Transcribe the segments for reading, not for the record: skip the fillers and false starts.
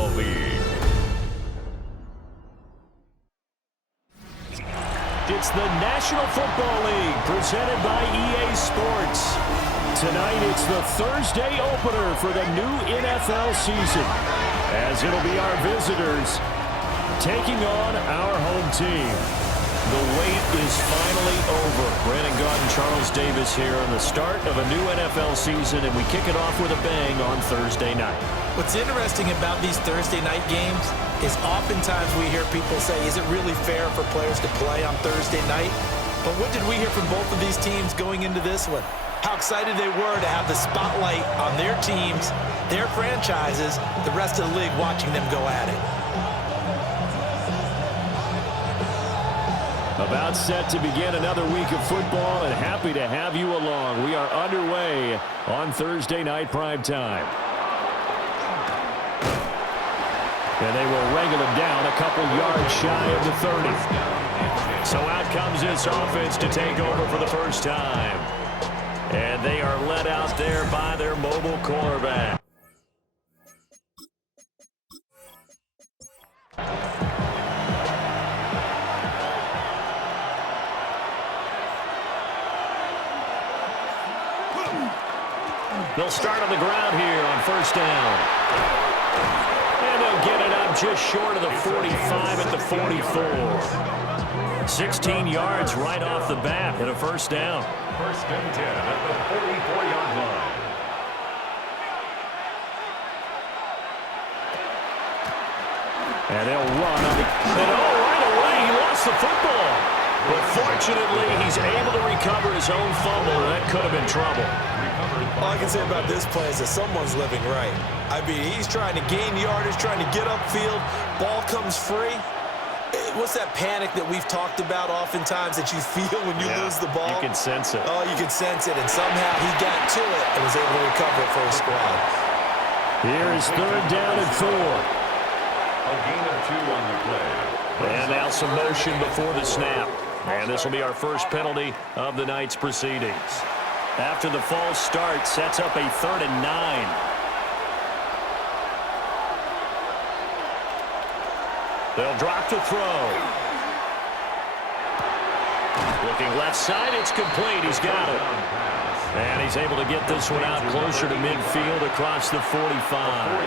Football League. It's the National Football League presented by EA Sports. Tonight it's the Thursday opener for the new NFL season, as it'll be our visitors taking on our home team. The wait is finally over. Brandon Gaudin, Charles Davis here on the start of a new NFL season, and we kick it off with a bang on Thursday night. What's interesting about these Thursday night games is oftentimes we hear people say, is it really fair for players to play on Thursday night? But what did we hear from both of these teams going into this one? How excited they were to have the spotlight on their teams, their franchises, the rest of the league watching them go at it. About set to begin another week of football, and happy to have you along. We are underway on Thursday night primetime. And they will wrangle him down a couple yards shy of the 30. So out comes this offense to take over for the first time. And they are led out there by their mobile quarterback. They'll start on the ground here on first down. And they'll get it up just short of the 45 at the 44. 16 yards right off the bat and a first down. First and 10 at the 44-yard line. And they'll run on the... And right away, he lost the football. But fortunately, he's able to recover his own fumble, and that could have been trouble. All I can say about this play is that someone's living right. I mean, he's trying to gain yardage, trying to get upfield. Ball comes free. What's that panic that we've talked about oftentimes that you feel when you lose the ball? You can sense it. Oh, you can sense it, and somehow he got to it and was able to recover it for his squad. Here is third down and 4. A gain of 2 on the play. And now some motion before the snap. And this will be our first penalty of the night's proceedings. After the false start, sets up a 3rd and 9. They'll drop to throw. Looking left side, it's complete. He's got it. And he's able to get this one out closer to midfield across the 45.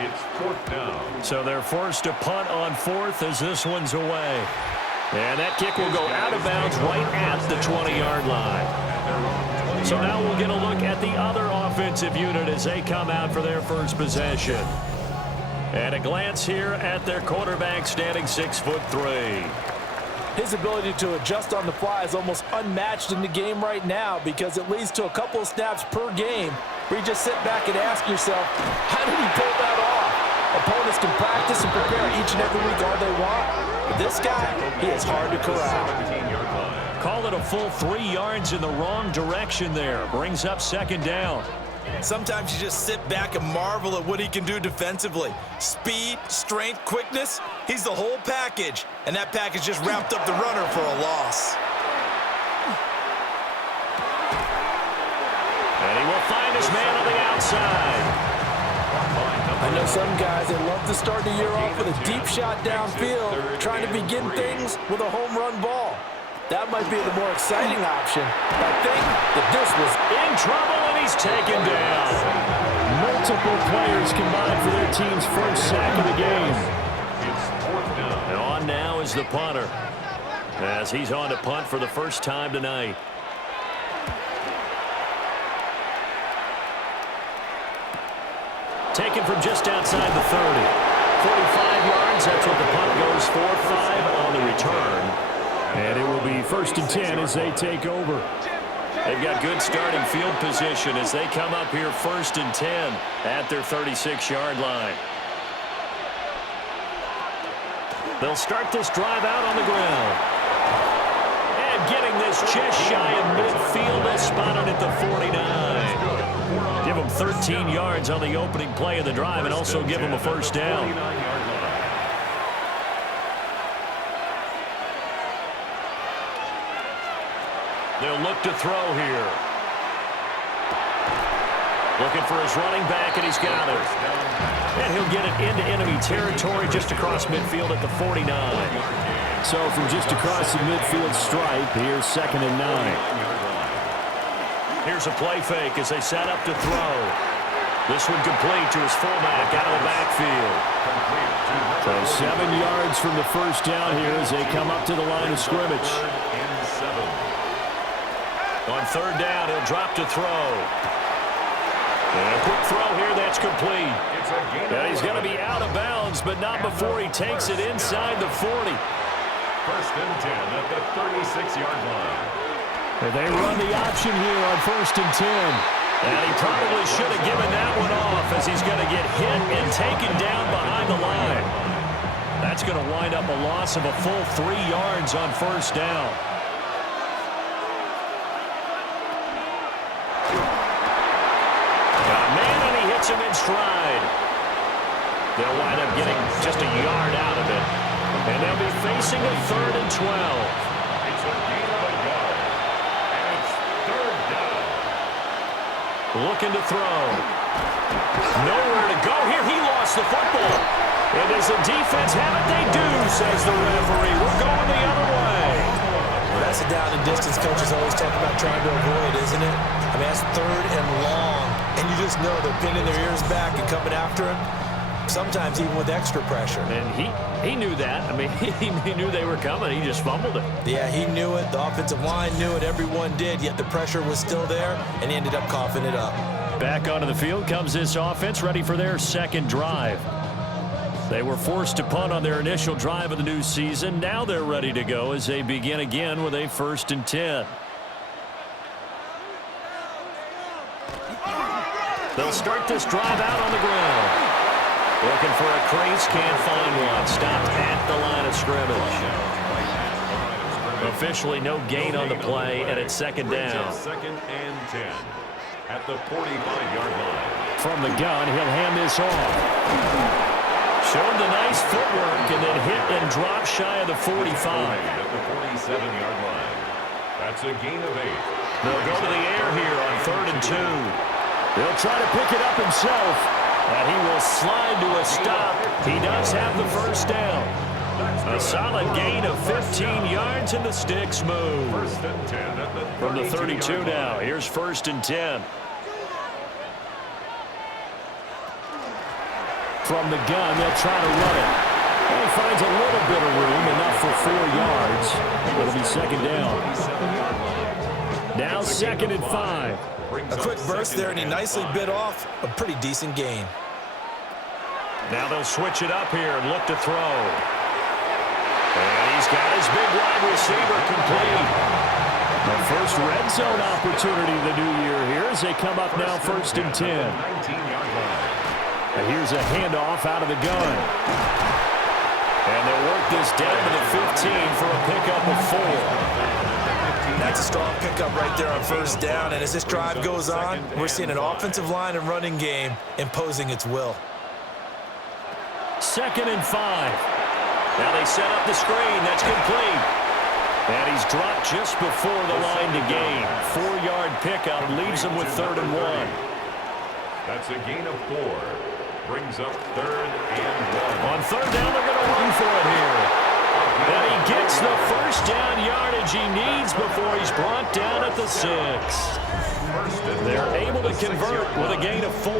It's 4th down. So they're forced to punt on 4th as this one's away. And that kick will go out of bounds right at the 20-yard line. So now we'll get a look at the other offensive unit as they come out for their first possession. And a glance here at their quarterback standing 6'3". His ability to adjust on the fly is almost unmatched in the game right now because it leads to a couple of snaps per game where you just sit back and ask yourself, how did he pull that off? Opponents can practice and prepare each and every week all they want. But this guy, he is hard to corral. Call it a full 3 yards in the wrong direction there. Brings up second down. Sometimes you just sit back and marvel at what he can do defensively. Speed, strength, quickness, he's the whole package. And that package just wrapped up the runner for a loss. And he will find his man on the outside. I know some guys, they love to start the year off with a deep shot downfield, trying to begin things with a home run ball. That might be the more exciting option. But I think that this was in trouble, and he's taken down. Multiple players combined for their team's first sack of the game. It's 4th down. And on now is the punter, as he's on to punt for the first time tonight. Taken from just outside the 30. 45 yards, that's what the punt goes for. 5 on the return. And it will be 1st and 10 as they take over. They've got good starting field position as they come up here 1st and 10 at their 36-yard line. They'll start this drive out on the ground. And getting this just shy of midfield, they'll spot it at the 49. Give them 13 yards on the opening play of the drive and also give them a first down. They'll look to throw here. Looking for his running back, and he's got it. And he'll get it into enemy territory just across midfield at the 49. So from just across the midfield stripe, here's 2nd and 9. Here's a play fake as they set up to throw. This one complete to his fullback out of the backfield. So 7 yards from the first down here as they come up to the line of scrimmage. On 3rd down, he'll drop to throw. And a quick throw here, that's complete. Yeah, he's going to be out of bounds, but not before he takes it inside the 40. 1st and 10 at the 36-yard line. And they run the option here on 1st and 10. And he probably should have given that one off as he's going to get hit and taken down behind the line. That's going to wind up a loss of a full 3 yards on 1st down. Him in stride. They'll wind up getting just a yard out of it. And they'll be facing a 3rd and 12. It's a gain of a yard. And it's 3rd down. Looking to throw. Nowhere to go here. He lost the football. And does the defense have it? They do, says the referee. We're going the other way. Well, that's a down and distance coaches always talk about trying to avoid, isn't it? I mean, that's 3rd and long. And you just know they're pinning their ears back and coming after him, sometimes even with extra pressure. And he knew that. I mean, he knew they were coming. He just fumbled it. Yeah, he knew it. The offensive line knew it. Everyone did, yet the pressure was still there, and he ended up coughing it up. Back onto the field comes this offense, ready for their 2nd drive. They were forced to punt on their initial drive of the new season. Now they're ready to go as they begin again with a 1st and 10. They'll start this drive out on the ground. Looking for a crease, can't find one. Stopped at the line of scrimmage. Officially no gain on the play, and it's 2nd down. 2nd and 10 at the 45-yard line. From the gun, he'll hand this off. Showed the nice footwork and then hit and drop shy of the 45. At the 47-yard line. That's a gain of 8. They'll go to the air here on 3rd and 2. He'll try to pick it up himself, and he will slide to a stop. He does have the 1st down. A solid gain of 15 yards, and the sticks move. 1st and 10 at the From the 32 now, here's 1st and 10. From the gun, they'll try to run it. And he finds a little bit of room, enough for 4 yards. It'll be 2nd down. Now 2nd and 5. A quick burst there, and he nicely bit off a pretty decent gain. Now they'll switch it up here and look to throw. And he's got his big wide receiver complete. The first red zone opportunity of the new year here as they come up now 1st and 10. 19-yard line. And here's a handoff out of the gun. And they'll work this down to the 15 for a pickup of 4. That's a strong pickup right there on 1st down, and as this drive goes on, we're seeing an offensive line and running game imposing its will. 2nd and 5. Now they set up the screen. That's complete. And he's dropped just before the line to gain. 4-yard pickup leaves him with 3rd and 1. That's a gain of 4. Brings up 3rd and 1. On 3rd down, they're going to run for it here. And he gets the 1st down yardage he needs before he's brought down at the 6. They're able to convert with a gain of 4.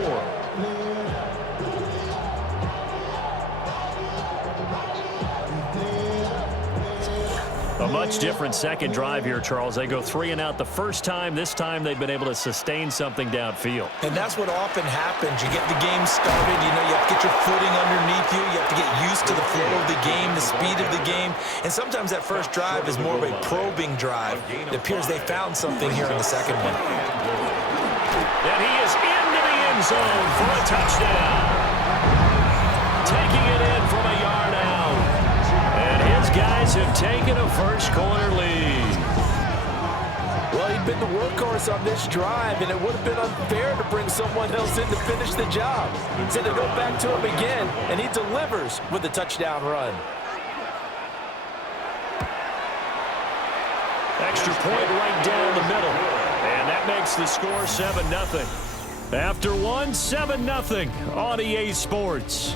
A much different 2nd drive here, Charles. They go 3 and out the first time. This time they've been able to sustain something downfield. And that's what often happens. You get the game started. You know, you have to get your footing underneath you. You have to get used to the flow of the game, the speed of the game. And sometimes that first drive is more of a probing drive. It appears they found something here in the 2nd one. And he is into the end zone for a touchdown. Taking it in from a yard out. And his guys have taken a first-quarter lead. Well, he'd been the workhorse on this drive, and it would have been unfair to bring someone else in to finish the job. So they go back to him again, and he delivers with a touchdown run. Extra point right down the middle. And that makes the score 7-0. After one, 7-0 on EA Sports.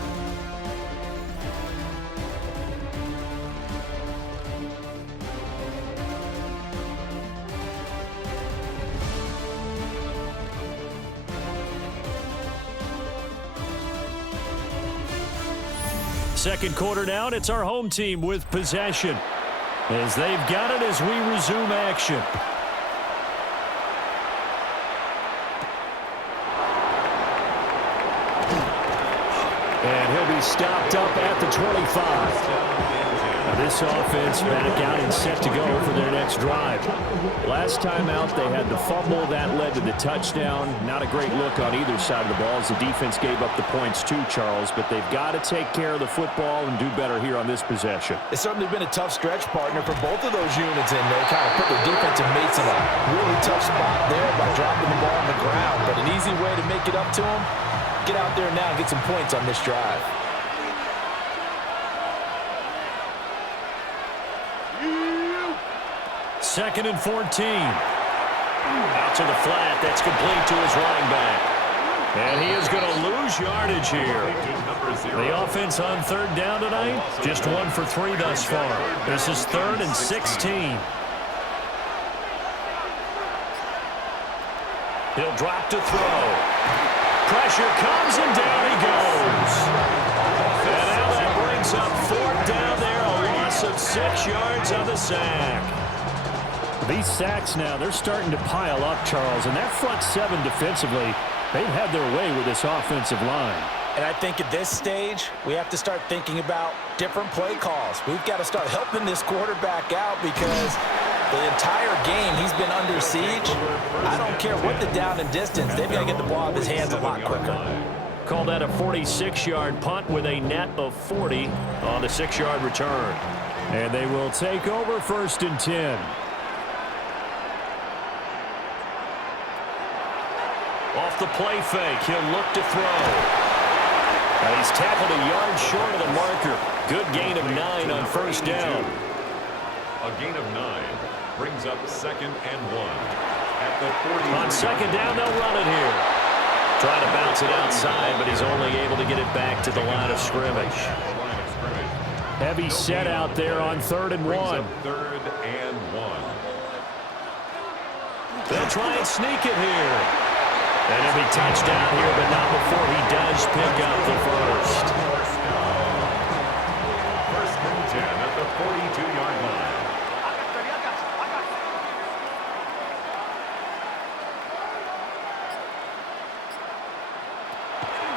Second quarter down, it's our home team with possession as they've got it as we resume action. And he'll be stopped up at the 25. Now this offense back out and set to go for their next drive. Last time out, they had the fumble that led to the touchdown. Not a great look on either side of the ball as the defense gave up the points too, Charles. But they've got to take care of the football and do better here on this possession. It's certainly been a tough stretch, partner, for both of those units, and they kind of put their defensive mates in a really tough spot there by dropping the ball on the ground. But an easy way to make it up to them, get out there now and get some points on this drive. Second and 14. Out to the flat. That's complete to his running back. And he is going to lose yardage here. The offense on third down tonight, just 1 for 3 thus far. This is 3rd and 16. He'll drop to throw. Pressure comes and down he goes. And now that brings up 4th down there, a loss of 6 yards on the sack. These sacks now, they're starting to pile up, Charles, and that front 7 defensively, they've had their way with this offensive line. And I think at this stage, we have to start thinking about different play calls. We've got to start helping this quarterback out because the entire game he's been under siege. I don't care what the down and distance, they've got to get the ball out of his hands a lot quicker. Call that a 46-yard punt with a net of 40 on the 6-yard return. And they will take over 1st and 10. Off the play fake, he'll look to throw. And he's tackled a yard short of the marker. Good gain of 9 on 1st down. A gain of 9 brings up 2nd and 1. At the 40. On 2nd down, they'll run it here. Trying to bounce it outside, but he's only able to get it back to the line of scrimmage. Heavy set out there on 3rd and 1. 3rd and 1. They'll try and sneak it here. And he'll be touchdown here, but not before he does pick up the first. 1st and 10 at the 42-yard line.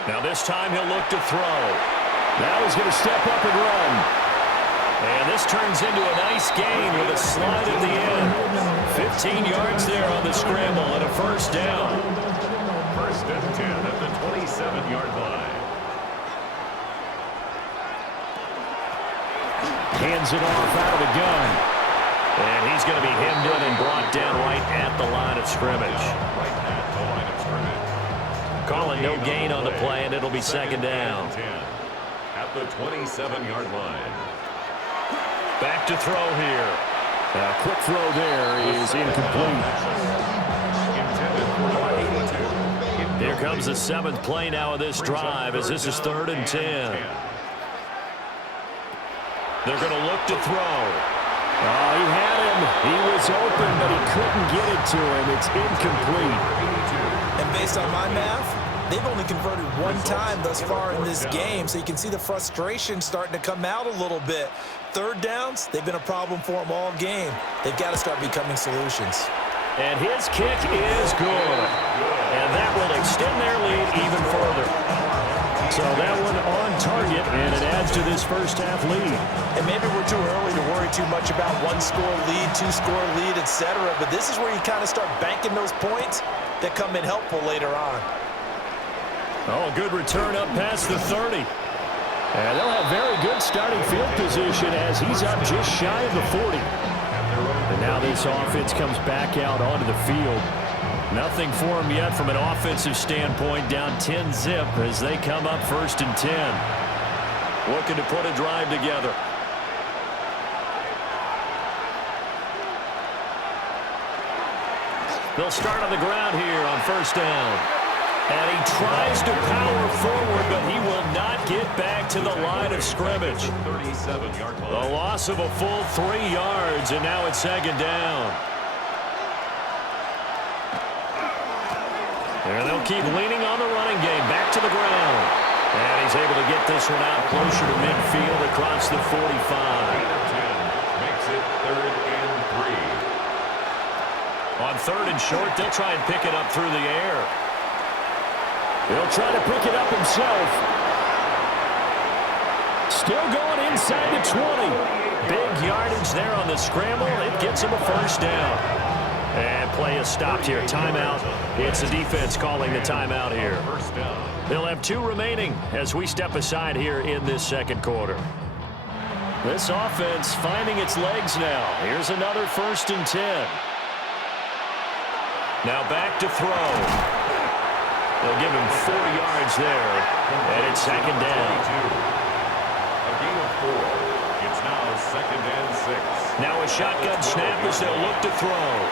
Now this time he'll look to throw. Now he's going to step up and run. And this turns into a nice gain with a slide at the end. 15 yards there on the scramble and a 1st down. 1st and 10 at the 27-yard line. Hands it off out of the gun. And he's going to be hemmed in and brought down right at the line of scrimmage. Calling no gain on the play, and it'll be 2nd down. At the 27-yard line. Back to throw here. A quick throw there is incomplete. Here comes the 7th play now of this drive as this is 3rd and 10. They're going to look to throw. Oh, he had him. He was open, but he couldn't get it to him. It's incomplete. And based on my math, they've only converted 1 time thus far in this game, so you can see the frustration starting to come out a little bit. 3rd downs, they've been a problem for them all game. They've got to start becoming solutions. And his kick is good. And that will extend their lead even further. So that one on target, and it adds to this first half lead. And maybe we're too early to worry too much about 1-score lead, 2-score lead, etc. But this is where you kind of start banking those points that come in helpful later on. Oh, good return up past the 30. And they'll have very good starting field position as he's up just shy of the 40. And now this offense comes back out onto the field. Nothing for him yet from an offensive standpoint, down 10-zip as they come up 1st and 10. Looking to put a drive together. They'll start on the ground here on 1st down. And he tries to power forward, but he will not get back to the line of scrimmage. The loss of a full 3 yards, and now it's second down. And they'll keep leaning on the running game. Back to the ground. And he's able to get this one out closer to midfield across the 45. Makes it 3rd and 3. On 3rd and short, they'll try and pick it up through the air. He'll try to pick it up himself. Still going inside the 20. Big yardage there on the scramble. It gets him a first down. And play is stopped here. Timeout. It's the defense calling the timeout here. They'll have 2 remaining as we step aside here in this second quarter. This offense finding its legs now. Here's another 1st and 10. Now back to throw. They'll give him 4 yards there, and it's second down. A gain of 4. It's now 2nd and 6. Now a shotgun snap as they'll look to throw.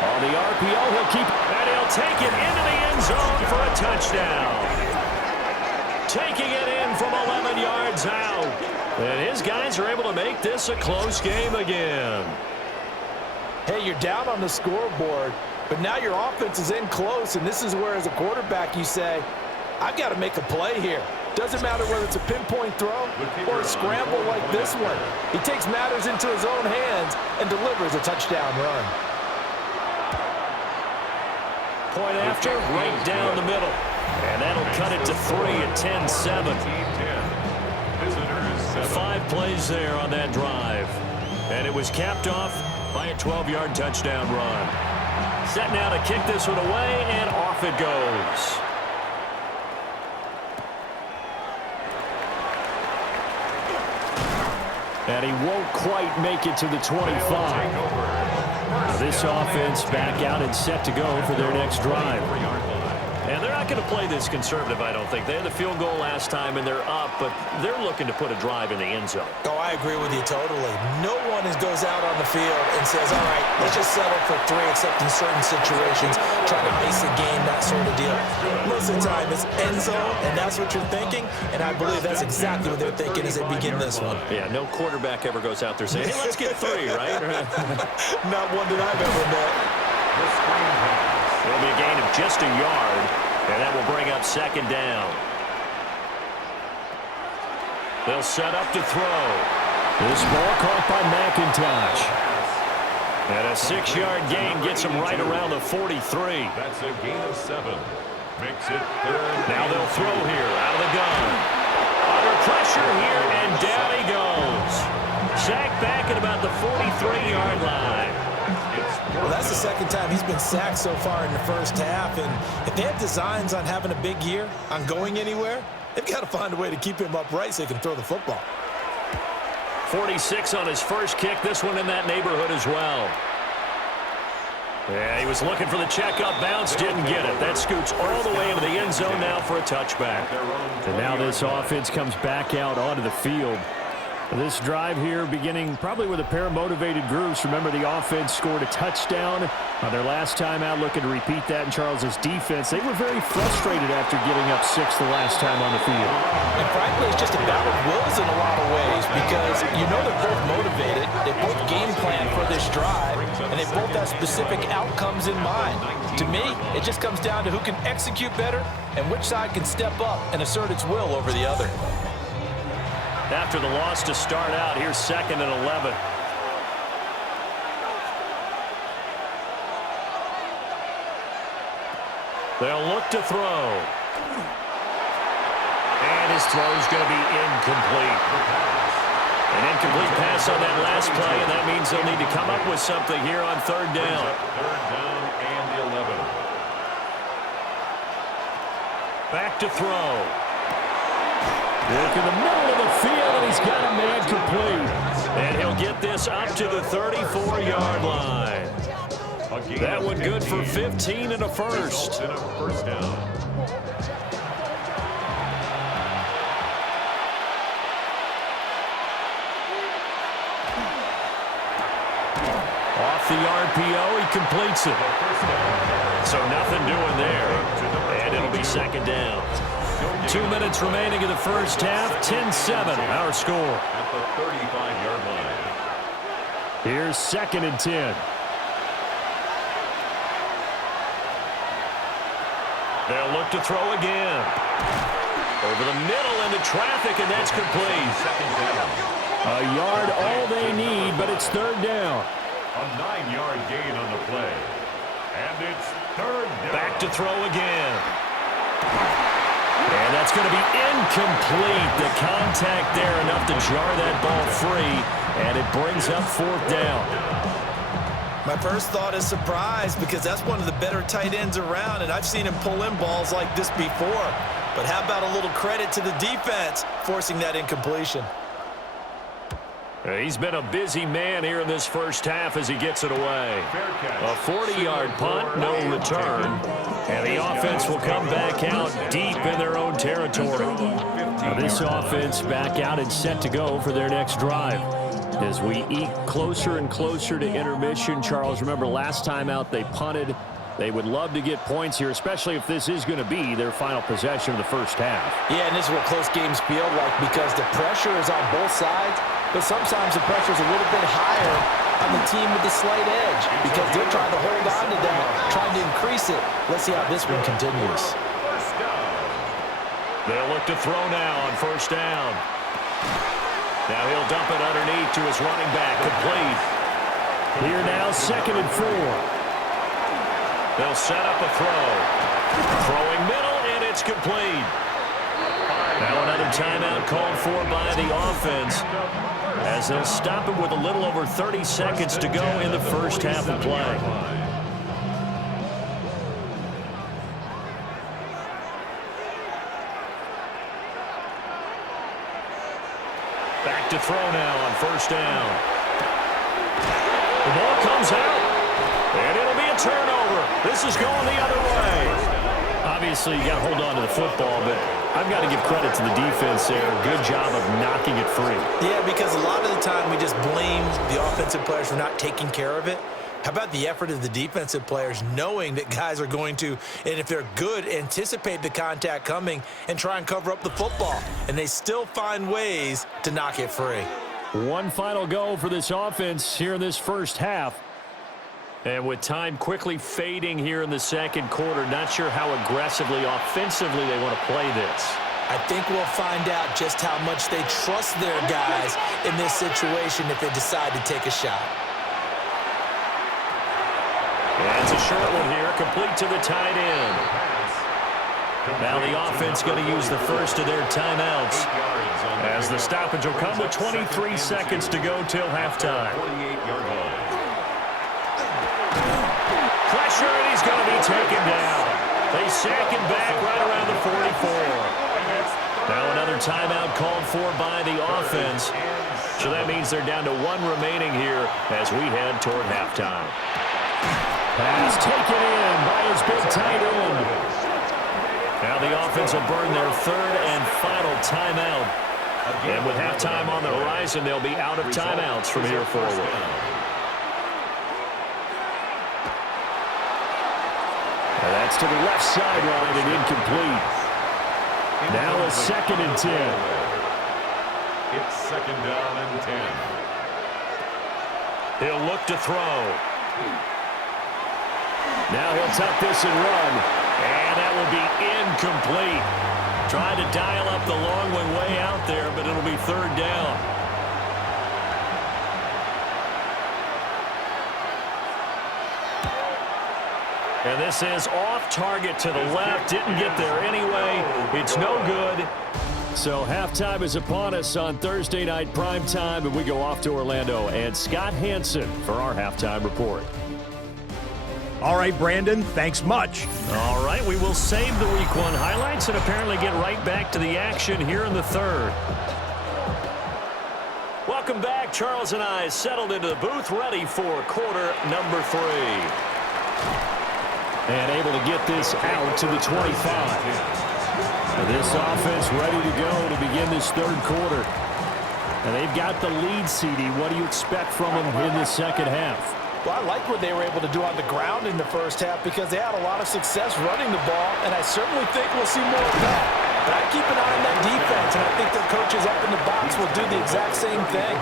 On the RPO, he'll keep, and he'll take it into the end zone for a touchdown. Taking it in from 11 yards out. And his guys are able to make this a close game again. Hey, you're down on the scoreboard, but now your offense is in close, and this is where, as a quarterback, you say, I've got to make a play here. Doesn't matter whether it's a pinpoint throw or a scramble like this one. He takes matters into his own hands and delivers a touchdown run. Point after, right down the middle. And that'll cut it to 3 at 10-7. 5 plays there on that drive. And it was capped off by a 12-yard touchdown run. Set now to kick this one away, and off it goes. And he won't quite make it to the 25. This offense back out and set to go for their next drive. And they're not going to play this conservative, I don't think. They had the field goal last time, and they're up, but they're looking to put a drive in the end zone. Oh, I agree with you totally. No one goes out on the field and says, all right, let's just settle for 3, except in certain situations, trying to ice a game, that sort of deal. Most of the time, it's end zone, and that's what you're thinking, and I believe that's exactly what they're thinking as they begin this one. Yeah, no quarterback ever goes out there saying, hey, let's get 3, right? Not one that I've ever met. It'll be a gain of just a yard, and that will bring up second down. They'll set up to throw. This ball caught by McIntosh. And a 6-yard gain gets him right around the 43. That's a gain of 7. Makes it 3rd. Now they'll throw here out of the gun. Under pressure here, and down he goes. Sacked back at about the 43-yard line. Well, that's the second time he's been sacked so far in the first half, and if they have designs on having a big year, on going anywhere, they've got to find a way to keep him upright so he can throw the football. 46 on his first kick, this one in that neighborhood as well. Yeah, he was looking for the check-up bounce, didn't get it. That scoots all the way into the end zone now for a touchback. And now this offense comes back out onto the field. This drive here beginning probably with a pair of motivated groups. Remember, the offense scored a touchdown on their last time out, looking to repeat that in Charles's defense. They were very frustrated after giving up 6 the last time on the field. And frankly, it's just a battle of wills in a lot of ways, because you know they're both motivated, they both game plan for this drive, and they both have specific outcomes in mind. To me, it just comes down to who can execute better and which side can step up and assert its will over the other. After the loss to start out, here's 2nd and 11. They'll look to throw. And his throw's going to be incomplete. An incomplete pass on that last play, and that means they'll need to come up with something here on 3rd down. 3rd down and 11. Back to throw. Look in the middle of the field, and he's got a man complete. And he'll get this up to the 34-yard line. That one good for 15 and a first. And a first down. Off the RPO, he completes it. So nothing doing there. And it'll be second down. 2 minutes remaining in the first half. 10-7, our score. At the 35-yard line. Here's 2nd and 10. They'll look to throw again. Over the middle into traffic, and that's complete. Second down. A yard all they need, but it's 3rd down. A 9-yard gain on the play. And it's 3rd down. Back to throw again. And that's going to be incomplete. The contact there enough to jar that ball free, and it brings up 4th down. My first thought is surprise because that's one of the better tight ends around, and I've seen him pull in balls like this before. But how about a little credit to the defense forcing that incompletion? He's been a busy man here in this first half as he gets it away. A 40-yard punt, no return. And the offense will come back out deep in their own territory. Now this offense back out and set to go for their next drive. As we eke closer and closer to intermission, Charles, remember last time out they punted. They would love to get points here, especially if this is going to be their final possession of the first half. Yeah, and this is what close games feel like because the pressure is on both sides, but sometimes the pressure is a little bit higher on the team with the slight edge because they're trying to hold on to that, trying to increase it. Let's see how this one continues. They'll look to throw now on 1st down. Now he'll dump it underneath to his running back, complete. Here now, 2nd and 4. They'll set up a throw. Throwing middle, and it's complete. Now another timeout called for by the offense as they'll stop it with a little over 30 seconds to go in the first half of play. Back to throw now on 1st down. The ball comes out, and it'll be a turnover. This is going the other way. Obviously, you got to hold on to the football, but I've got to give credit to the defense there. Good job of knocking it free. Yeah, because a lot of the time we just blame the offensive players for not taking care of it. How about the effort of the defensive players knowing that guys are going to, and if they're good, anticipate the contact coming and try and cover up the football. And they still find ways to knock it free. One final go for this offense here in this first half. And with time quickly fading here in the second quarter, not sure how aggressively, offensively they want to play this. I think we'll find out just how much they trust their guys in this situation if they decide to take a shot. And it's a short one here, complete to the tight end. Now the offense going to use the first of their timeouts as the stoppage will come with 23 seconds to go till halftime. Pressure, and he's going to be taken down. They sack him back right around the 44. Now another timeout called for by the offense. So that means they're down to 1 remaining here as we head toward halftime. Pass taken in by his big tight end. Now the offense will burn their 3rd and final timeout. And with halftime on the horizon, they'll be out of timeouts from here forward. And that's to the left sideline and incomplete. Now a 2nd and 10. It's 2nd down and 10. He'll look to throw. Now he'll tuck this and run. And that will be incomplete. Trying to dial up the long one way out there, but it'll be 3rd down. And this is off target to the left. Didn't get there anyway. It's no good. So halftime is upon us on Thursday night primetime, and we go off to Orlando. And Scott Hansen for our halftime report. All right, Brandon, thanks much. All right, we will save the Week 1 highlights and apparently get right back to the action here in the 3rd. Welcome back. Charles and I settled into the booth, ready for quarter number 3. And able to get this out to the 25. And this offense ready to go to begin this 3rd quarter. And they've got the lead, CD. What do you expect from them in the second half? Well, I like what they were able to do on the ground in the first half because they had a lot of success running the ball, and I certainly think we'll see more of that. But I keep an eye on that defense, and I think their coaches up in the box will do the exact same thing.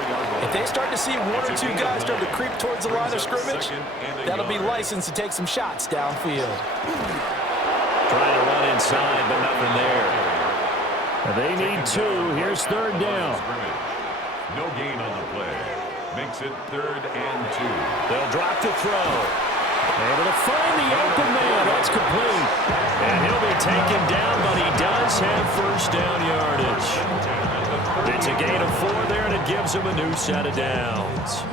If they start to see one or two guys start to creep towards the line of scrimmage, that'll be licensed to take some shots downfield. Trying to run inside, but nothing there. They need two. Here's third down. No gain on the play. Makes it 3rd and 2. They'll drop to throw. Able to find the open man. That's complete. And he'll be taken down, but he does have first down yardage. It's a gain of 4 there, and it gives him a new set of downs.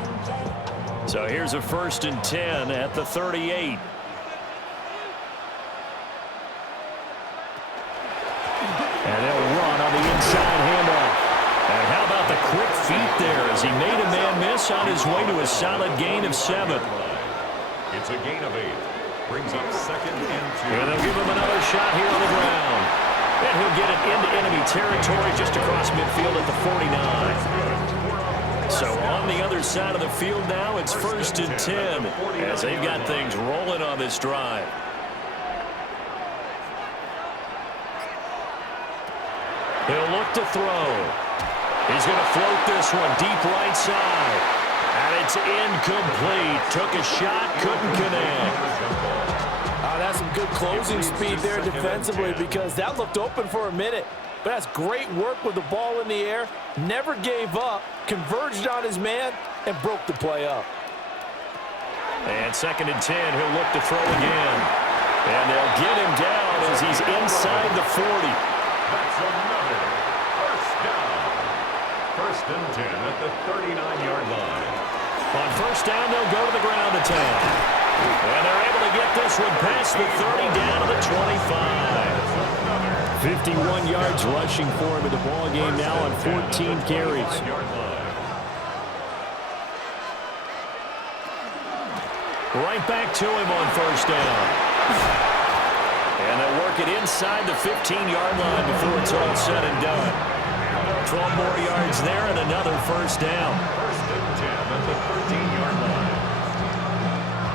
So here's a 1st and 10 at the 38. And they'll run on the inside handoff. And how about the quick feet there as he made a man miss on his way to a solid gain of 7. It's a gain of 8. Brings up 2nd and 2. And they'll give him another shot here on the ground. And he'll get it into enemy territory just across midfield at the 49. So on the other side of the field now, it's 1st and 10 as they've got things rolling on this drive. He'll look to throw. He's going to float this one deep right side. And it's incomplete. Took a shot, couldn't connect. That's some good closing speed there defensively because that looked open for a minute. But that's great work with the ball in the air. Never gave up, converged on his man, and broke the play up. And 2nd and 10, he'll look to throw again. And they'll get him down as he's inside the 40. That's another first down. 1st and 10 at the 39-yard line. On first down, they'll go to the ground attack. And they're able to get this one past the 30 down to the 25. 51 yards rushing for him in the ball game now on 14 carries. Right back to him on first down. And they'll work it inside the 15-yard line before it's all said and done. 12 more yards there and another first down. 1st and 10 at the 13-yard line.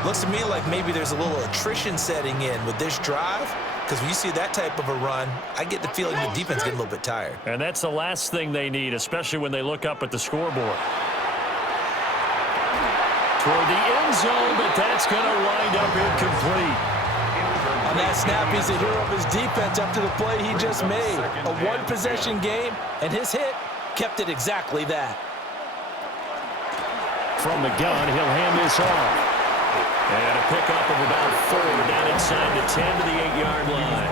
Looks to me like maybe there's a little attrition setting in with this drive, because when you see that type of a run, I get the feeling the defense getting a little bit tired. And that's the last thing they need, especially when they look up at the scoreboard. Toward the end zone, but that's going to wind up incomplete. On that snap, he's a hero of his defense after the play he just made. A one-possession game, and his hit kept it exactly that. From the gun, he'll hand this off. And a pickup of about 4 down inside the 10 to the 8-yard line.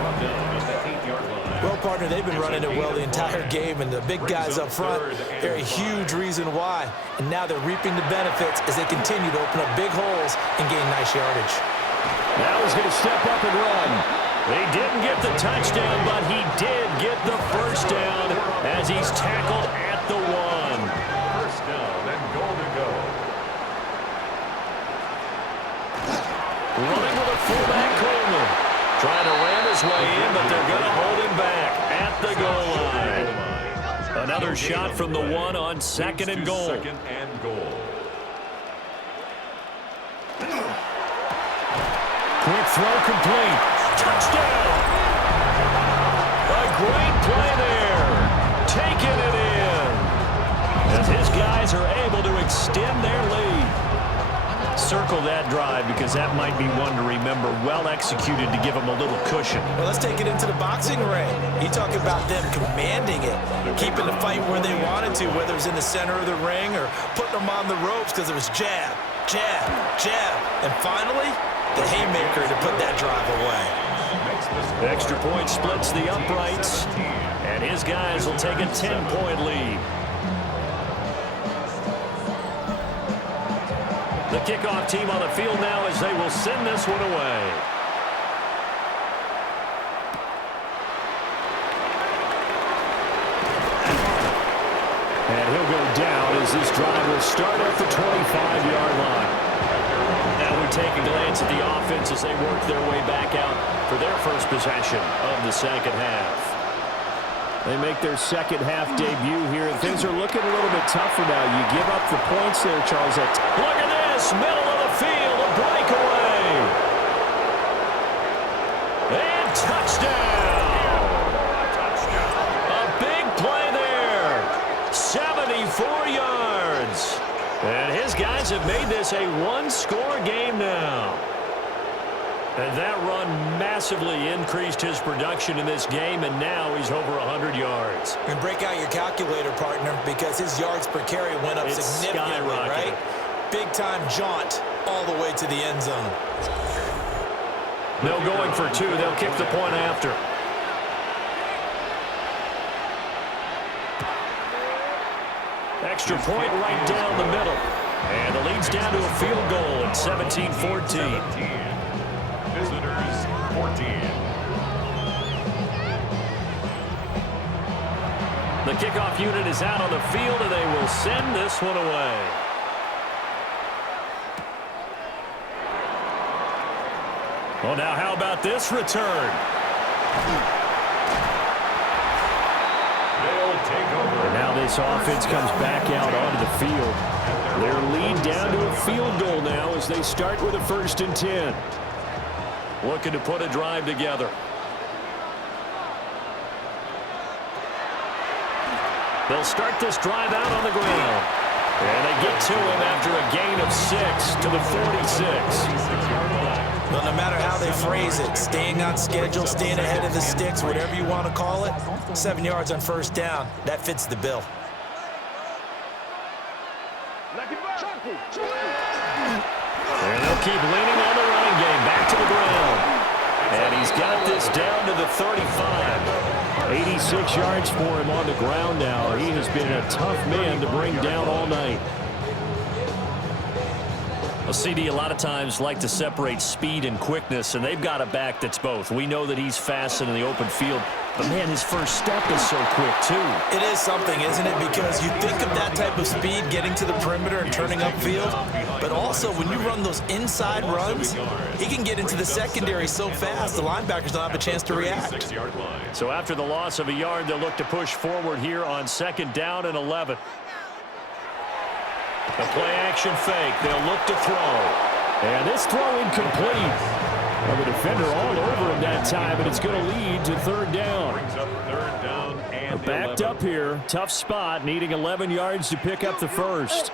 Well, partner, they've been running it well the entire game, and the big guys up front, they're a huge reason why. And now they're reaping the benefits as they continue to open up big holes and gain nice yardage. Now he's going to step up and run. He didn't get the touchdown, but he did get the first down as he's tackled at the 1. First down and goal to go. Running with a fullback Coleman. Trying to ram his way in, but they're going to hold him back at the goal line. Another shot from the 1 on 2nd and goal. 2nd and goal. Quick throw complete. Touchdown! A great play there. Taking it in. As his guys are able to extend their lead. Circle that drive because that might be one to remember. Well executed to give them a little cushion. Well, let's take it into the boxing ring. You talk about them commanding it, keeping the fight where they wanted to, whether it's in the center of the ring or putting them on the ropes because it was jab, jab, jab. And finally, the haymaker to put that drive away. Extra point splits the uprights, and his guys will take a 10-point lead. The kickoff team on the field now as they will send this one away. And he'll go down as this drive will start at the 25-yard line. Now we take a glance at the offense as they work their way back out for their first possession of the second half. They make their second half debut here, and things are looking a little bit tougher now. You give up the points there, Charles. Look at this. this middle of the field, a breakaway. And touchdown. A big play there. 74 yards. And his guys have made this a one-score game now. And that run massively increased his production in this game, and now he's over 100 yards. And break out your calculator, partner, because his yards per carry went up significantly, right? Big-time jaunt all the way to the end zone. No going for two. They'll kick the point after. Extra point right down the middle. And the lead's down to a field goal at 17-14. Visitors 14. The kickoff unit is out on the field, and they will send this one away. Well, now how about this return? They'll take over. And now this offense comes back out onto the field. Their lead down to a field goal now as they start with a 1st and 10. Looking to put a drive together. They'll start this drive out on the ground. And they get to him after a gain of 6 to the 46. Well, no matter how they phrase it, staying on schedule, staying ahead of the sticks, whatever you want to call it, 7 yards on 1st down, that fits the bill. And they'll keep leaning on the running game. Back to the ground. And he's got this down to the 35. 86 yards for him on the ground now. He has been a tough man to bring down all night. Well, CD, a lot of times like to separate speed and quickness, and they've got a back that's both. We know that he's fast in the open field, but, man, his first step is so quick, too. It is something, isn't it? Because you think of that type of speed getting to the perimeter and turning upfield, but also when you run those inside runs, he can get into the secondary so fast the linebackers don't have a chance to react. So after the loss of a yard, they'll look to push forward here on 2nd down and 11. The play-action fake. They'll look to throw. And this throw incomplete. Well, the defender all over him that time, and it's going to lead to 3rd down. Brings up 3rd down and Backed 11. up here. Tough spot, needing 11 yards to pick up the 1st.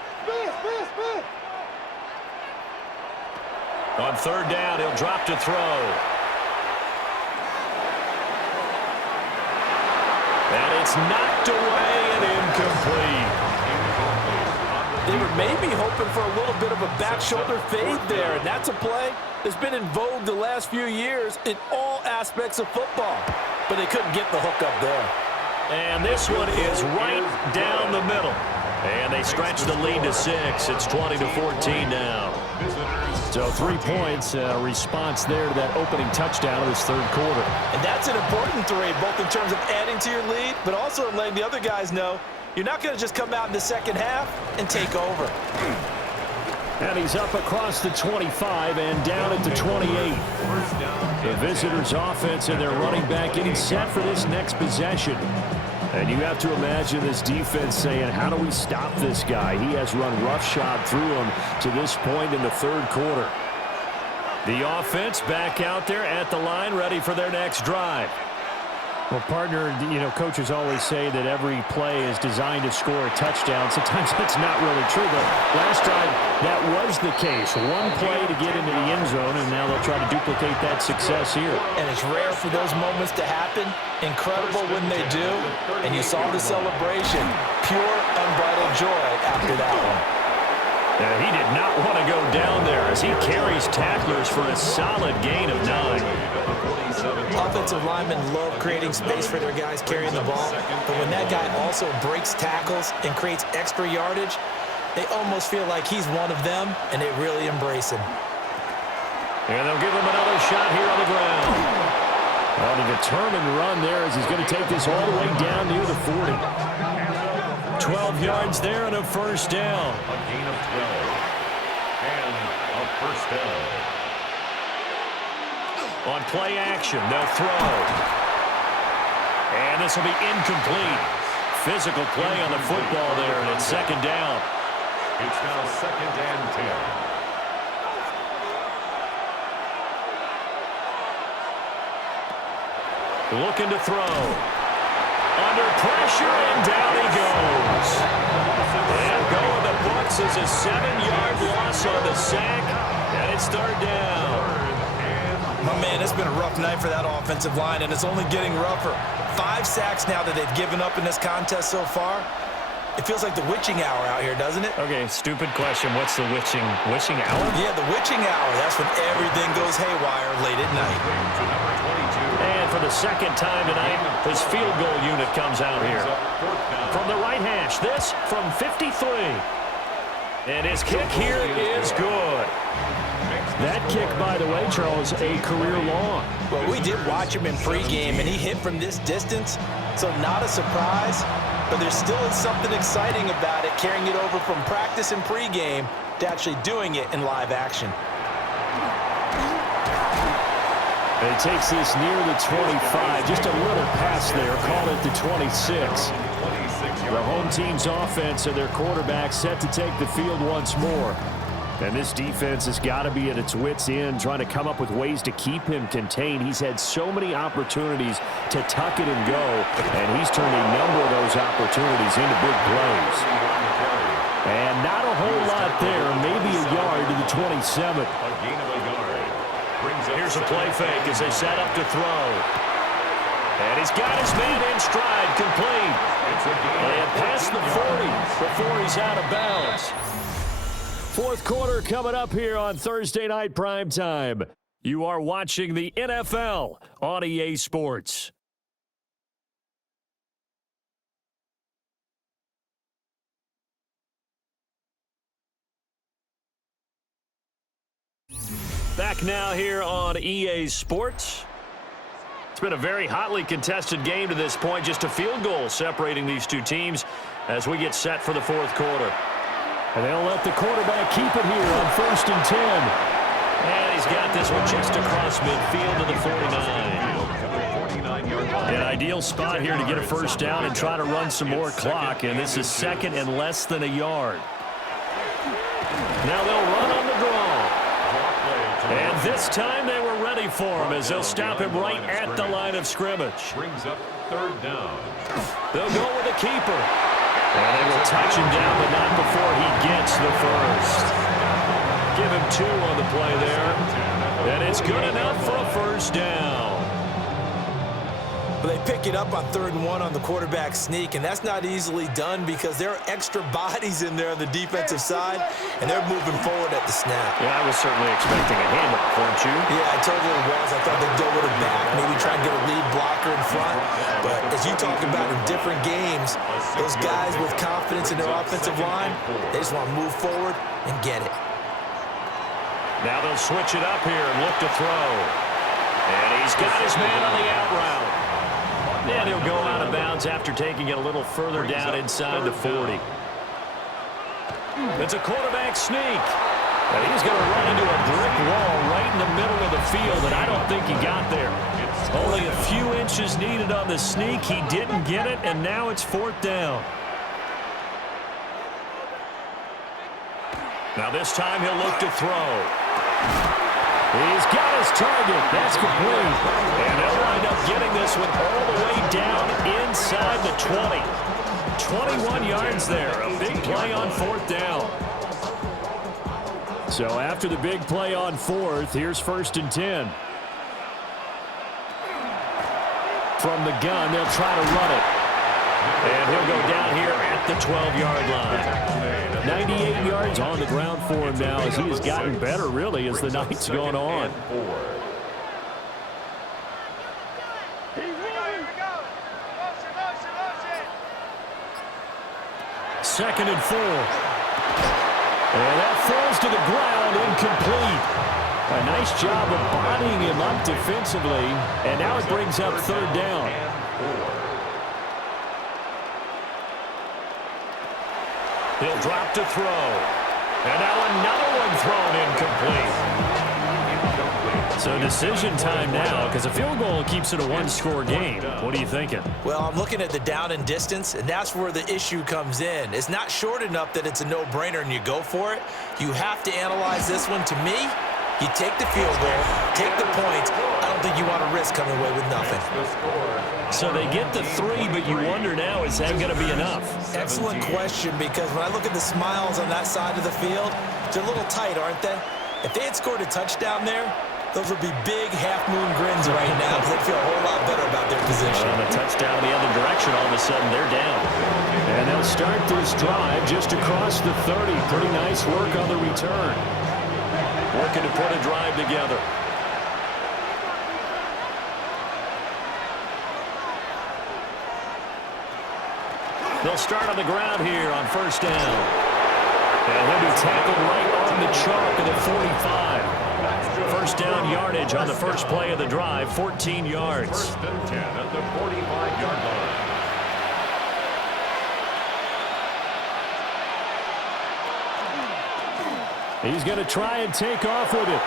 On 3rd down, he'll drop to throw. And it's knocked away and incomplete. They were maybe hoping for a little bit of a back shoulder fade there, and that's a play that's been in vogue the last few years in all aspects of football. But they couldn't get the hook up there. And this one is right down the middle. And they stretch the lead to 6. It's 20-14 now. So 3 points, response there to that opening touchdown of this 3rd quarter. And that's an important 3, both in terms of adding to your lead, but also in letting the other guys know you're not going to just come out in the 2nd half and take over. And he's up across the 25 and down at the 28. The visitors' offense and their running back getting set for this next possession. And you have to imagine this defense saying, how do we stop this guy? He has run roughshod through him to this point in the 3rd quarter. The offense back out there at the line, ready for their next drive. Well, partner, you know, coaches always say that every play is designed to score a touchdown. Sometimes that's not really true, but last time that was the case. One play to get into the end zone, and now they'll try to duplicate that success here. And it's rare for those moments to happen. Incredible when they do. And you saw the celebration. Pure, unbridled joy after that one. And he did not want to go down there as he carries tacklers for a solid gain of 9. Offensive linemen love creating space for their guys carrying the ball, but when that guy also breaks tackles and creates extra yardage, they almost feel like he's one of them, and they really embrace him. And they'll give him another shot here on the ground. Well, the determined run there as he's going to take this all the way down near the 40. 12 yards there and a 1st down. A gain of 12. And a 1st down. On play action, they'll throw. And this will be incomplete. Physical play on the football there, and it's 2nd down. It's now 2nd and 10. Looking to throw. Under pressure, and down he goes. And go in the books is a 7-yard loss on the sack, and it's third down. My man, it's been a rough night for that offensive line, and it's only getting rougher. 5 sacks now that they've given up in this contest so far. It feels like the witching hour out here, doesn't it? Okay, stupid question. What's the witching hour? Yeah, the witching hour. That's when everything goes haywire late at night. And for the second time tonight, his field goal unit comes out here. From the right hash, this from 53. And his kick here is good. That kick, by the way, Charles, a career long. Well, we did watch him in pregame, and he hit from this distance, so not a surprise. But there still is something exciting about it, carrying it over from practice and pregame to actually doing it in live action. And he takes this near the 25, just a little pass there, call it the 26. The home team's offense and their quarterback set to take the field once more. And this defense has got to be at its wits' end, trying to come up with ways to keep him contained. He's had so many opportunities to tuck it and go, and he's turned a number of those opportunities into big plays. And not a whole lot there, maybe a yard to the 27. Here's a play fake as they set up to throw. And he's got his man in stride, complete. And past the 40 before he's out of bounds. Fourth quarter coming up here on Thursday Night Primetime. You are watching the NFL on EA Sports. Back now here on EA Sports. It's been a very hotly contested game to this point. Just a field goal separating these two teams as we get set for the fourth quarter. And they'll let the quarterback keep it here on 1st and 10. And he's got this one just across midfield to the 49. An ideal spot here to get a first down and try to run some more clock. And this is second and less than a yard. Now they'll run on the draw. And this time they were ready for him as they'll stop him right at the line of scrimmage. Brings up third down. They'll go with the keeper. And they will touch him down, but not before he gets the first. Give him 2 on the play there. And it's good enough for a first down. But they pick it up on 3rd and 1 on the quarterback sneak, and that's not easily done because there are extra bodies in there on the defensive side, and they're moving forward at the snap. Yeah, I was certainly expecting a handoff, weren't you? Yeah, I totally was. I thought they'd go with a back, maybe try and get a lead blocker in front. But as you talk about in different games, those guys with confidence in their offensive line, they just want to move forward and get it. Now they'll switch it up here and look to throw. And he's got his man on the out route. And he'll go out of bounds after taking it a little further down inside the 40. It's a quarterback sneak. And he's going to run into a brick wall right in the middle of the field, and I don't think he got there. Only a few inches needed on the sneak. He didn't get it, and now it's 4th down. Now this time he'll look to throw. He's got his target. That's complete. And they'll wind up getting this one all the way down inside the 20. 21 yards there. A big play on 4th down. So after the big play on 4th, here's 1st and 10. From the gun, they'll try to run it. And he'll go down here at the 12-yard line. 98 yards on the ground for him now as he has gotten better, really, as the night's gone on. 2nd and 4. And that falls to the ground, incomplete. A nice job of bodying him up defensively, and now it brings up 3rd down. He'll drop to throw. And now another one thrown incomplete. So decision time now, because a field goal keeps it a one-score game. What are you thinking? Well, I'm looking at the down and distance, and that's where the issue comes in. It's not short enough that it's a no-brainer and you go for it. You have to analyze this one, to me, You take the field goal, take the points. I don't think you want to risk coming away with nothing. So they get the 3, but you wonder now, is that going to be enough? Excellent question, because when I look at the smiles on that side of the field, they're a little tight, aren't they? If they had scored a touchdown there, those would be big half-moon grins right now because they'd feel a whole lot better about their position. A touchdown the other direction, all of a sudden they're down. And they'll start this drive just across the 30. Pretty nice work on the return. Working to put a drive together. They'll start on the ground here on first down. And he'll be tackled right on the chalk at the 45. First down yardage on the first play of the drive, 14 yards. First and 10 at the 45-yard line. He's going to try and take off with it.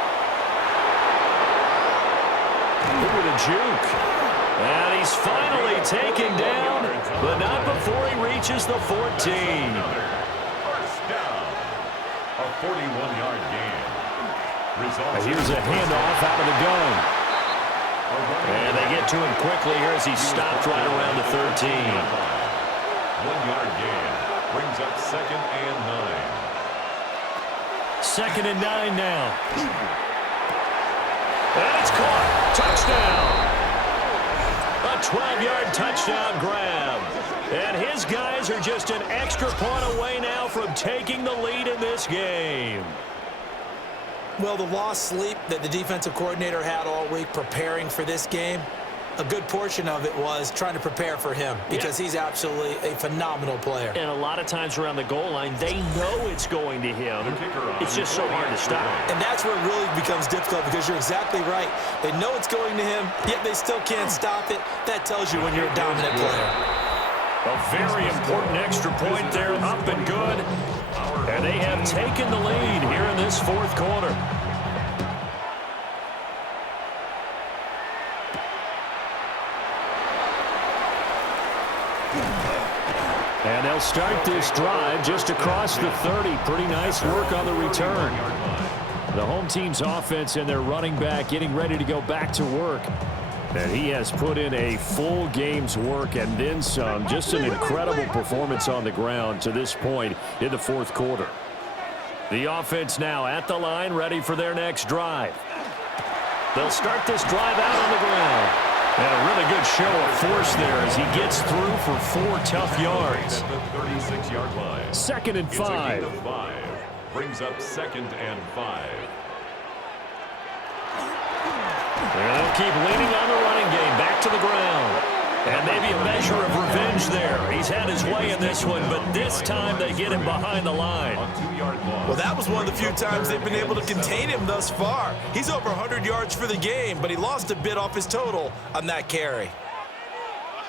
With a juke. And he's finally taken down, but not before he reaches the 14. First down. A 41-yard gain. And here's a handoff out of the gun. And they get to him quickly here as he stopped right around the 13. 1-yard gain. Brings up 2nd and 9. 2nd and 9 now. And it's caught. Touchdown. A 12-yard touchdown grab. And his guys are just an extra point away now from taking the lead in this game. Well, the lost sleep that the defensive coordinator had all week preparing for this game, a good portion of it was trying to prepare for him because he's absolutely a phenomenal player. And a lot of times around the goal line, they know it's going to him. It's just so hard to stop. And that's where it really becomes difficult because you're exactly right. They know it's going to him, yet they still can't stop it. That tells you when you're a dominant player. A very important extra point there, up and good. And they have taken the lead here in this fourth quarter. And they'll start this drive just across the 30. Pretty nice work on the return. The home team's offense and their running back getting ready to go back to work. And he has put in a full game's work and then some. Just an incredible performance on the ground to this point in the fourth quarter. The offense now at the line, ready for their next drive. They'll start this drive out on the ground. And a really good show of force there as he gets through for 4 tough yards. At the 36-yard line. 2nd and 5. It's a gain of 5. Brings up 2nd and 5. And they'll keep leaning on the running game, back to the ground. And maybe a measure of revenge there. He's had his way in this one, but this time they get him behind the line. Well, that was one of the few times they've been able to contain him thus far. He's over 100 yards for the game, but he lost a bit off his total on that carry. Watch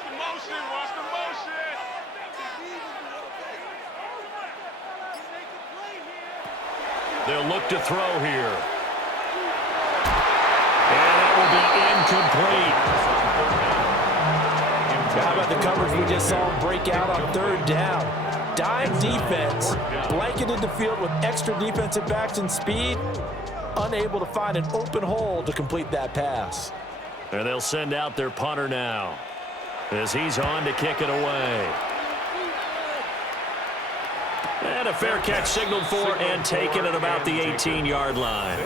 the motion, watch the motion. They'll look to throw here. And that will be incomplete. How about the coverage we just saw him break out on 3rd down? Dime defense, blanketed the field with extra defensive backs and speed, unable to find an open hole to complete that pass. And they'll send out their punter now as he's on to kick it away. And a fair catch signaled for and taken at about the 18-yard line.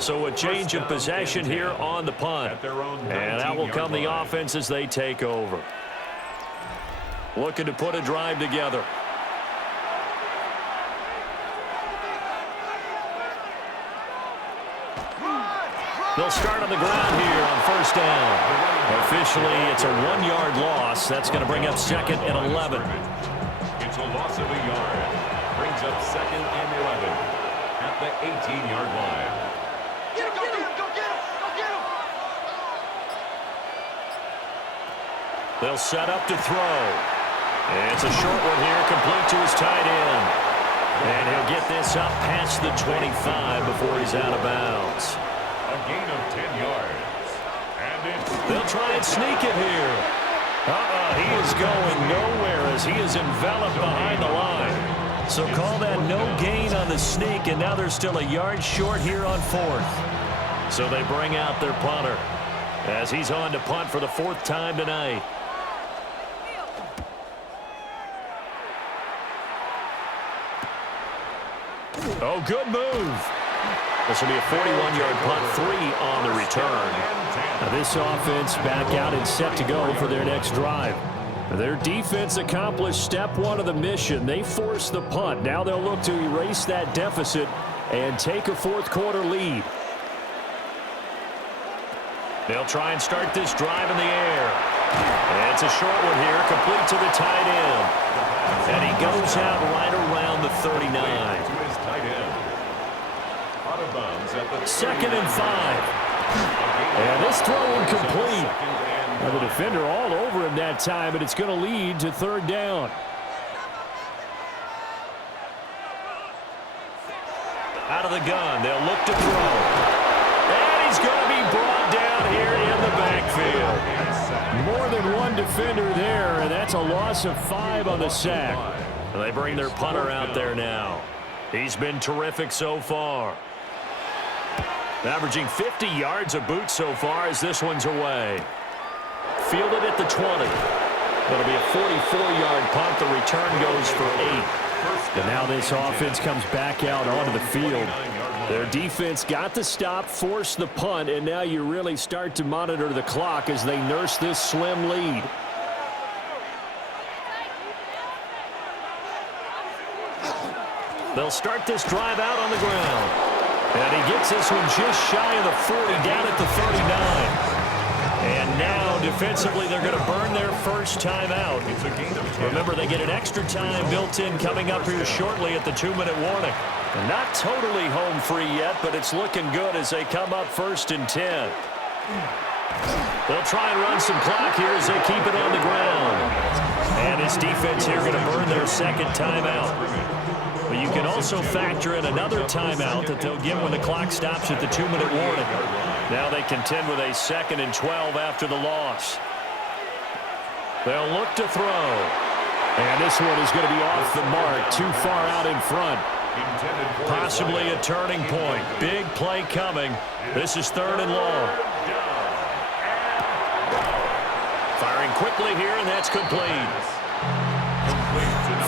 So a change of possession here on the punt. And that will come the offense as they take over. Looking to put a drive together. They'll start on the ground here on first down. Officially, it's a 1-yard loss. That's going to bring up 2nd and 11. It's a loss of a yard. Brings up 2nd and 11 at the 18-yard line. Get him, go get him, go get him, go get him. They'll set up to throw. It's a short one here, complete to his tight end. And he'll get this up past the 25 before he's out of bounds. A gain of 10 yards. And it's... They'll try and sneak it here. He is going nowhere as he is enveloped behind the line. So call that no gain on the sneak, and now they're still a yard short here on fourth. So they bring out their punter as he's on to punt for the fourth time tonight. Oh, good move. This will be a 41-yard punt, 3 on the return. Now this offense back out and set to go for their next drive. Their defense accomplished step 1 of the mission. They forced the punt. Now they'll look to erase that deficit and take a fourth-quarter lead. They'll try and start this drive in the air. And it's a short one here, complete to the tight end. And he goes out right around the 39. Second and 5. And this throw incomplete. The defender all over him that time, but it's going to lead to third down. Out of the gun, they'll look to throw. And he's going to be brought down here in the backfield. More than one defender there, and that's a loss of 5 on the sack. They bring their punter out there now. He's been terrific so far. Averaging 50 yards a boot so far as this one's away. Fielded at the 20. It'll be a 44-yard punt. The return goes for 8. And now this offense comes back out onto the field. Their defense got the stop, forced the punt, and now you really start to monitor the clock as they nurse this slim lead. They'll start this drive out on the ground. And he gets this one just shy of the 40, down at the 39. And now, defensively, they're going to burn their first time out. Remember, they get an extra time built in coming up here shortly at the 2-minute warning. Not totally home free yet, but it's looking good as they come up 1st and 10. They'll try and run some clock here as they keep it on the ground. And this defense here going to burn their second timeout. But you can also factor in another timeout that they'll give when the clock stops at the 2-minute warning. Now they contend with a 2nd and 12 after the loss. They'll look to throw. And this one is going to be off the mark, too far out in front. Possibly a turning point. Big play coming. This is 3rd and long. Firing quickly here, and that's complete.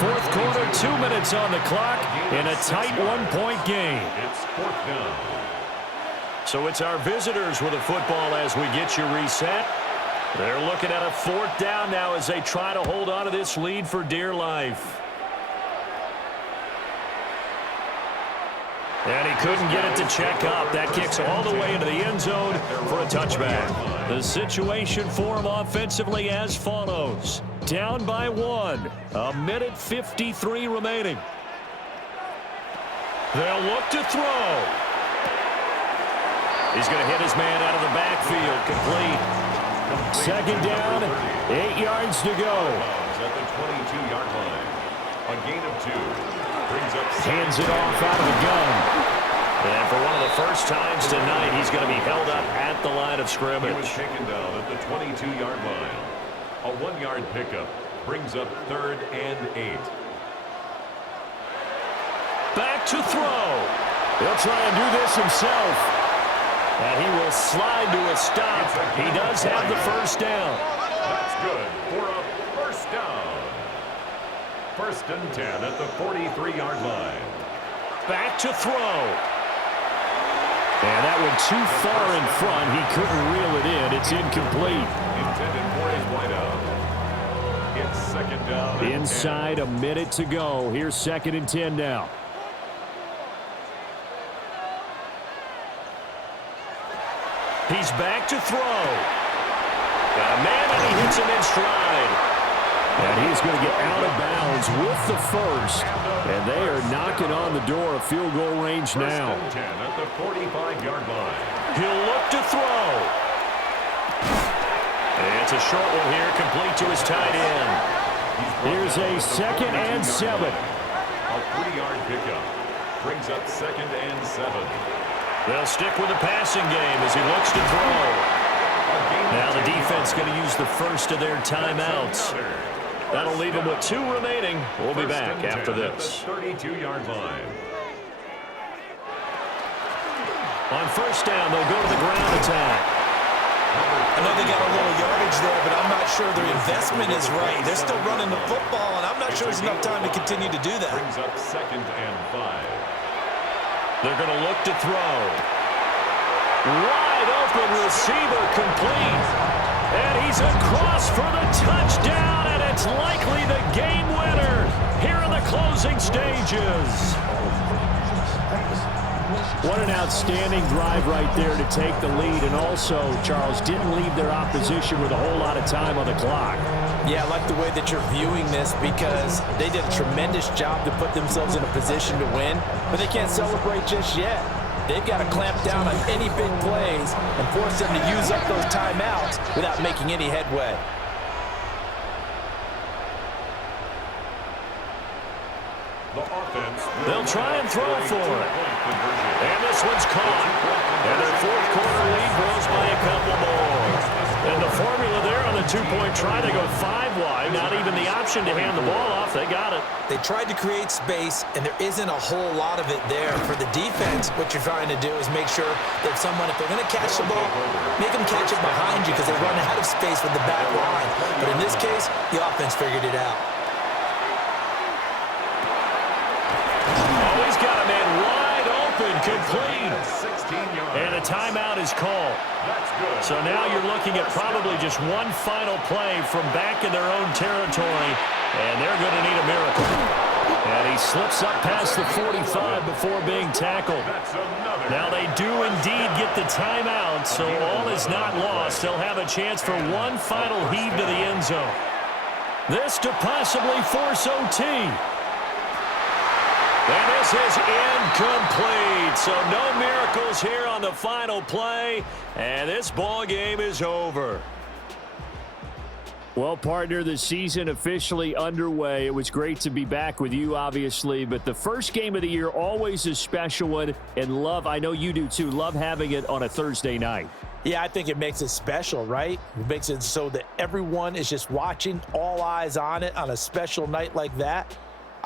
Fourth quarter, 2 minutes on the clock in a tight 1-point game. It's 4th down. So it's our visitors with the football as we get you reset. They're looking at a 4th down now as they try to hold on to this lead for dear life. And he couldn't get it to check up. That kicks all the way into the end zone for a touchback. The situation for him offensively as follows. Down by 1. 1:53 remaining. They'll look to throw. He's going to hit his man out of the backfield. Complete. Second down, 8 yards to go. At the 22-yard line. A gain of 2. Brings up Hands it off out of the gun. And for one of the first times tonight, he's going to be held up at the line of He was scrimmage. taken down at the 22-yard line. A 1-yard pickup brings up 3rd and 8. Back to throw. He'll try and do this himself. And he will slide to a stop. He does have the first down. That's good for a first down. 1st and 10 at the 43-yard line. Back to throw. And that one too far in front. He couldn't reel it in. It's incomplete. Intended for his wideout. It's 2nd down. Inside, a minute to go. Here's 2nd and 10 now. He's back to throw. Got a man, and he hits him in stride. And he's going to get out of bounds with the first. And they are knocking on the door of field goal range now. 1st and 10 at the 45-yard line. He'll look to throw. And it's a short one here, complete to his tight end. Here's a 2nd and 7. A 3-yard pickup brings up 2nd and 7. They'll stick with the passing game as he looks to throw. Now the defense going to use the first of their timeouts. That'll leave them with 2 remaining. We'll be back after this. 32-yard line. On first down, they'll go to the ground attack. I know they got a little yardage there, but I'm not sure their investment is right. They're still running the football, and I'm not sure there's enough time to continue to do that. Brings up 2nd and 5. They're going to look to throw. Wide open receiver complete. And he's across for the touchdown, and it's likely the game winner here in the closing stages. What an outstanding drive right there to take the lead, and also, Charles, didn't leave their opposition with a whole lot of time on the clock. Yeah, I like the way that you're viewing this because they did a tremendous job to put themselves in a position to win, but they can't celebrate just yet. They've got to clamp down on any big plays and force them to use up those timeouts without making any headway. They'll try and throw for it. And this one's caught. And their fourth quarter lead grows by a couple more. And the formula there on the two-point try, they go 5 wide. Not even the option to hand the ball off. They got it. They tried to create space, and there isn't a whole lot of it there. For the defense, what you're trying to do is make sure that if they're going to catch the ball, make them catch it behind you because they run out of space with the back line. But in this case, the offense figured it out. He's got a man wide open, complete. And a timeout is called. So now you're looking at probably just one final play from back in their own territory, and they're going to need a miracle. And he slips up past the 45 before being tackled. Now they do indeed get the timeout, so all is not lost. They'll have a chance for one final heave to the end zone. This to possibly force OT. And this is incomplete. So no miracles here on the final play. And this ball game is over. Well, partner, the season officially underway. It was great to be back with you, obviously. But the first game of the year, always a special one. And love, I know you do too, love having it on a Thursday night. Yeah, I think it makes it special, right? It makes it so that everyone is just watching, all eyes on it on a special night like that.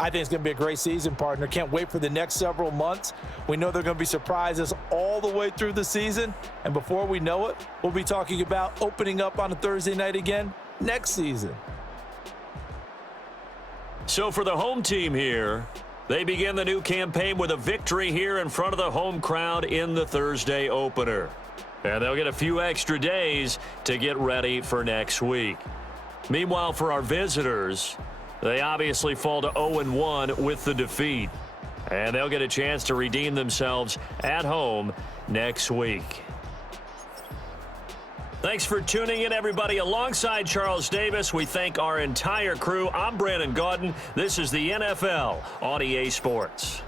I think it's going to be a great season, partner. Can't wait for the next several months. We know there are going to be surprises all the way through the season. And before we know it, we'll be talking about opening up on a Thursday night again next season. So for the home team here, they begin the new campaign with a victory here in front of the home crowd in the Thursday opener. And they'll get a few extra days to get ready for next week. Meanwhile, for our visitors, they obviously fall to 0-1 with the defeat. And they'll get a chance to redeem themselves at home next week. Thanks for tuning in, everybody. Alongside Charles Davis, we thank our entire crew. I'm Brandon Gaudin. This is the NFL on EA Sports.